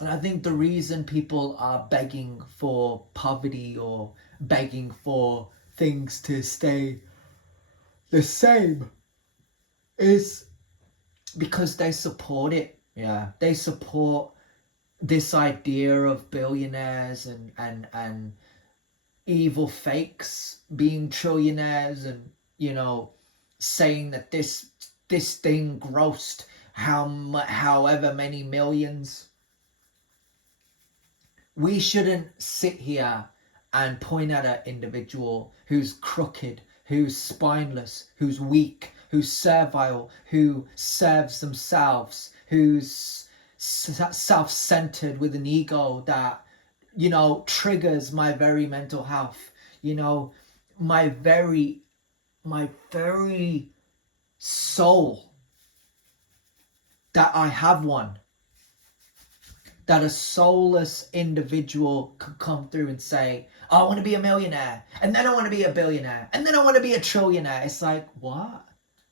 And I think the reason people are begging for poverty or begging for things to stay the same is because they support it. Yeah, they support this idea of billionaires and evil fakes being trillionaires, and saying that this thing grossed however many millions. We shouldn't sit here and point at an individual who's crooked, who's spineless, who's weak, who's servile, who serves themselves, who's self-centered with an ego that triggers my very mental health, my very my very soul, that I have one, that a soulless individual could come through and say, oh, I want to be a millionaire, and then I want to be a billionaire, and then I want to be a trillionaire. It's like, what?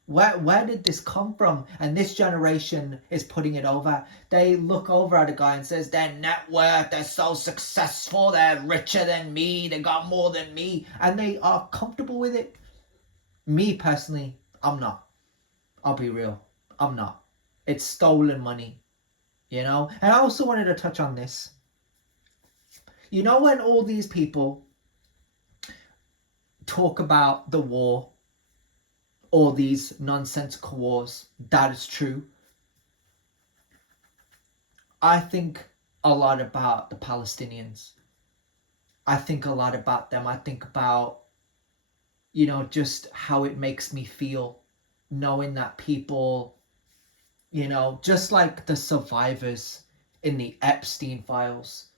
Where did this come from? And this generation is putting it over. They look over at a guy and says, their net worth, they're so successful, they're richer than me, they got more than me, and they are comfortable with it. Me personally, I'm not. I'll be real. I'm not. It's stolen money, And I also wanted to touch on this. When all these people talk about the war, all these nonsensical wars, that is true. I think a lot about the Palestinians. I think a lot about them. I think about, just how it makes me feel knowing that people, just like the survivors in the Epstein files,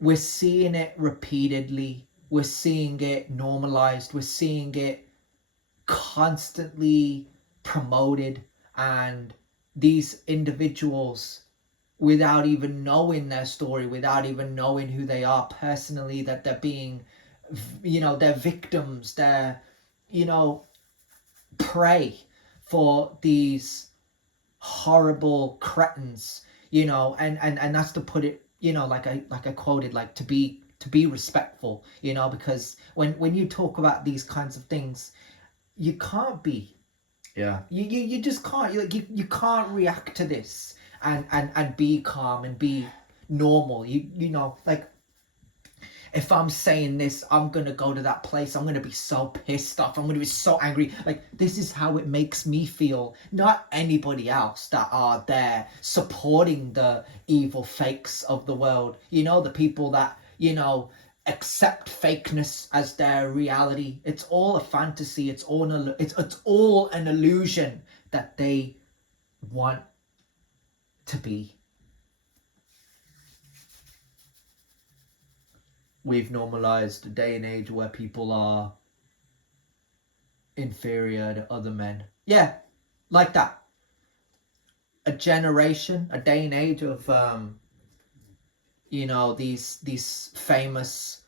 we're seeing it repeatedly. We're seeing it normalized. We're seeing it constantly promoted. And these individuals, without even knowing their story, without even knowing who they are personally, that they're being, they're victims, they're, prey for these horrible cretins, and that's to put it, like I quoted, like to be respectful, because when you talk about these kinds of things, you can't be, you just can't, you can't react to this and be calm and be normal. Like, if I'm saying this, I'm gonna go to that place, I'm gonna be so pissed off, I'm gonna be so angry. Like, this is how it makes me feel, not anybody else that are there supporting the evil fakes of the world, the people that accept fakeness as their reality. It's all a fantasy. It's all an illusion that they want to be. We've normalized a day and age where people are inferior to other men. Yeah, like that. A generation, a day and age of these famous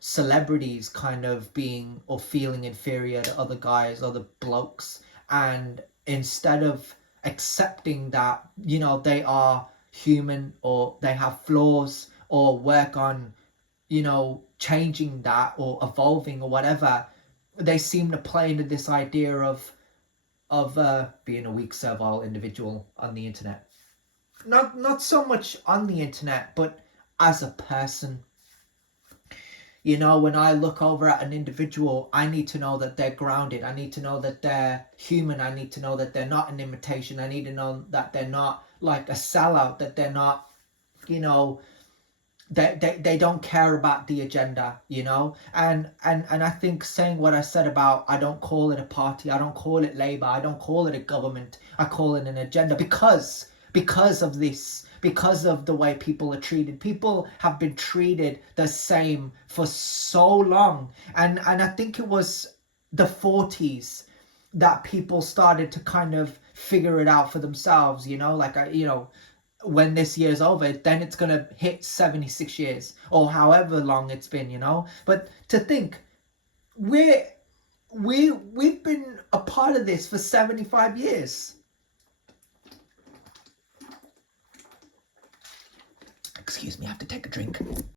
celebrities kind of being or feeling inferior to other guys, other blokes, and instead of accepting that they are human or they have flaws, or work on changing that or evolving or whatever, they seem to play into this idea of being a weak, servile individual on the internet. Not so much on the internet, but as a person. When I look over at an individual, I need to know that they're grounded. I need to know that they're human. I need to know that they're not an imitation. I need to know that they're not like a sellout, that they're not, they don't care about the agenda, and I think saying what I said about, I don't call it a party, I don't call it Labour, I don't call it a government, I call it an agenda, because of this, because of the way people are treated. People have been treated the same for so long, and I think it was the 40s that people started to kind of figure it out for themselves, like when this year's over, then it's gonna hit 76 years or however long it's been, But to think, we've been a part of this for 75 years. Excuse me, I have to take a drink.